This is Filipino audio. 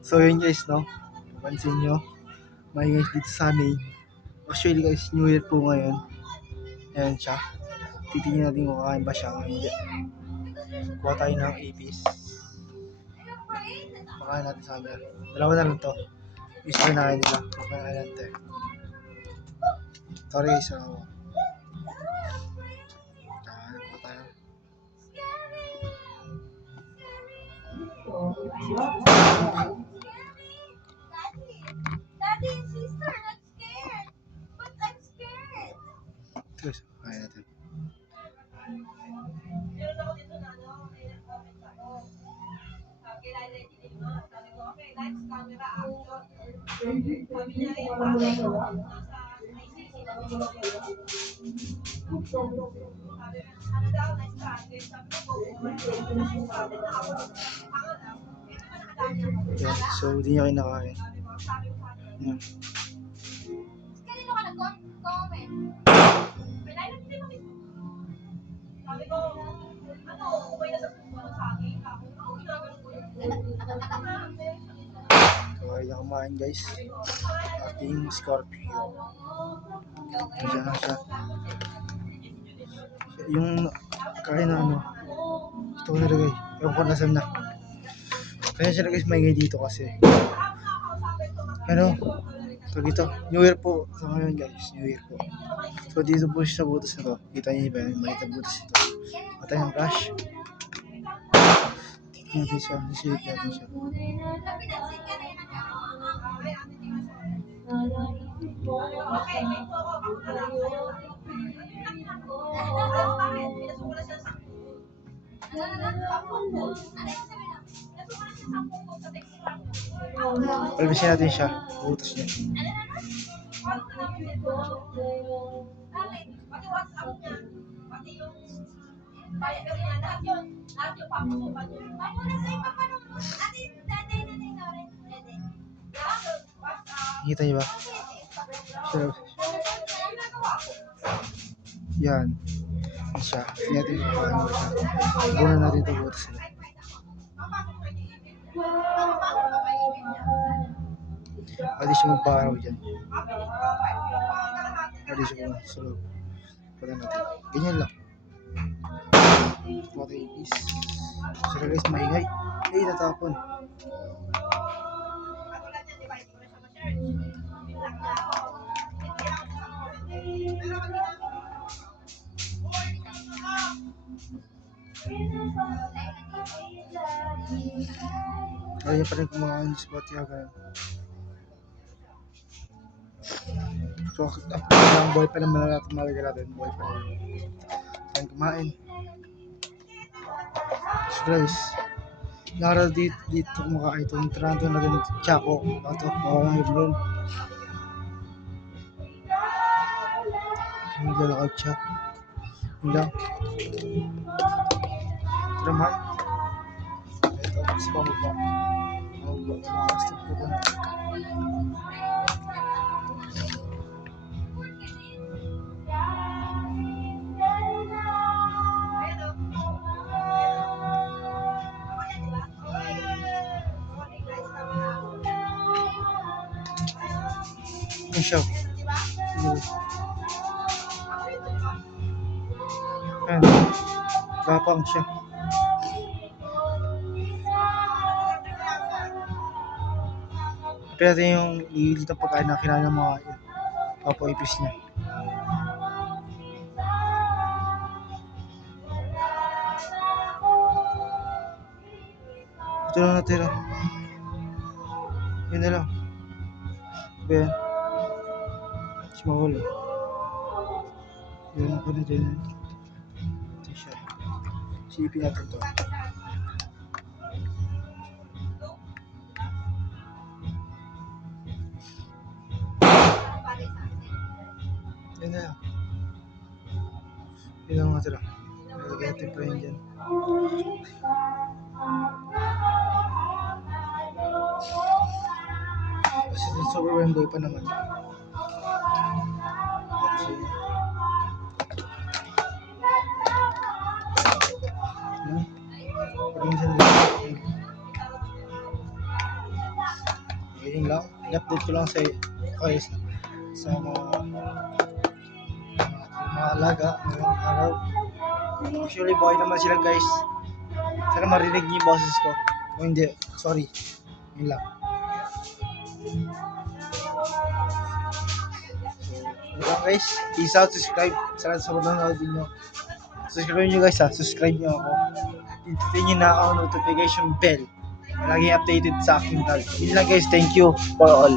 So yun guys, no? Pansin nyo, maingay dito sa amin. Actually guys, New Year po ngayon. Ayan siya. Titingnan natin kung kakain ba siya. Hindi. Kuha tayo ng ipis. Makain natin sa kanya. Dalawa na lang to. Isa na kain nila. Makain natin. Sorry guys, ako. Kuha tayo. Daddy and sister, not scared. But I'm scared. Guys, kakain natin. Meron ako dito na may nag-comment ako. Kailangan na itinigma. Sabi ko, okay, lights, camera, action. Sabi niya rin, bakit nasa ICC na binigyan. Sabi, ano daw, nice target. Sabi ko, nice target na ako. Ako daw. Yeah, so hindi niya kinakain. Yeah. Kanino ka nag-comment? Kailangan hindi mo mismo. Sabi ko, ano, umay na sa akin. Ako, ginagano ko yun. So ayun kumain guys. Ating Scorpio. Diyan na siya. Yung kain na ano. Ito ko nalagay. Ewan ko nasan na. Kaya siya guys maingay dito kasi. Ano? So dito, New Year po. So ngayon guys, New Year po. So dito po siya sa butas na to. Kita niyo ba? Maliit na butas ito. Patay ng brush. Tignan natin siya. Sisilip natin siya. Okay, may po ako. Ako na lang sa'yo. Alam mo bakit? Pinasukulan siya sa 10. Ano yung sabi na? Pinasukulan siya sa 10 sa text lang. Palbisin natin siya. Butas niya. Bakit? Pati WhatsApp niya. Pati yung bayad niya. Lahat yun. Lahat yung papasukan niya. Paano na sa'yo papanong? Ate, daday na rin na rin. Kita niyo ba? So, yan. Yan siya. Tingnan natin kung paano siya. Ibunan natin ito butas nila. Pwede siya magbaraw dyan. Pwede siya kung sa loob. Pwede natin. Ganyan lang. Kuha tayo ipis. Sila guys, maingay. Eh, natapon. Kaya pa rin kumakain sa Batiagan. So, ang boy pa naman natin malagay natin. Boy pa rin. Saan kumain? So guys, nara dito kumakain ito. Taranto na rin ito. Chaco. Ito, mawalang yun doon. Hindi lang ako chat. Hindi lang. Ito naman. Ito, sa pamaba. Makakastok ko doon. Ang siya. Ayan. Gapang siya. Kaya natin yung lilit na pagkain na kinain ng mga papaipis niya. Ito lang natira. Yun na lang. Ben. Si Mahol. Yun ako na din. Ito siya. Sipin natin to. Yun na lang. Yun lang natira. Nalagay natin pa yun dyan. Kasi super rainbow pa naman. Okay. Parang dyan lang. Yun lang. I-update ko lang sa kayo sa mga alaga ngayong araw. Actually, buhay naman sila guys. Sana marinig niyo yung boses ko. Kung hindi, sorry. Yun lang. Yun lang guys. Peace out, subscribe. Salamat sa panonood nyo. Subscribe nyo guys ha. Subscribe nyo ako. Pindutin nyo na ako notification bell. Lagi updated sa aking vlog. Yun lang guys. Thank you for all.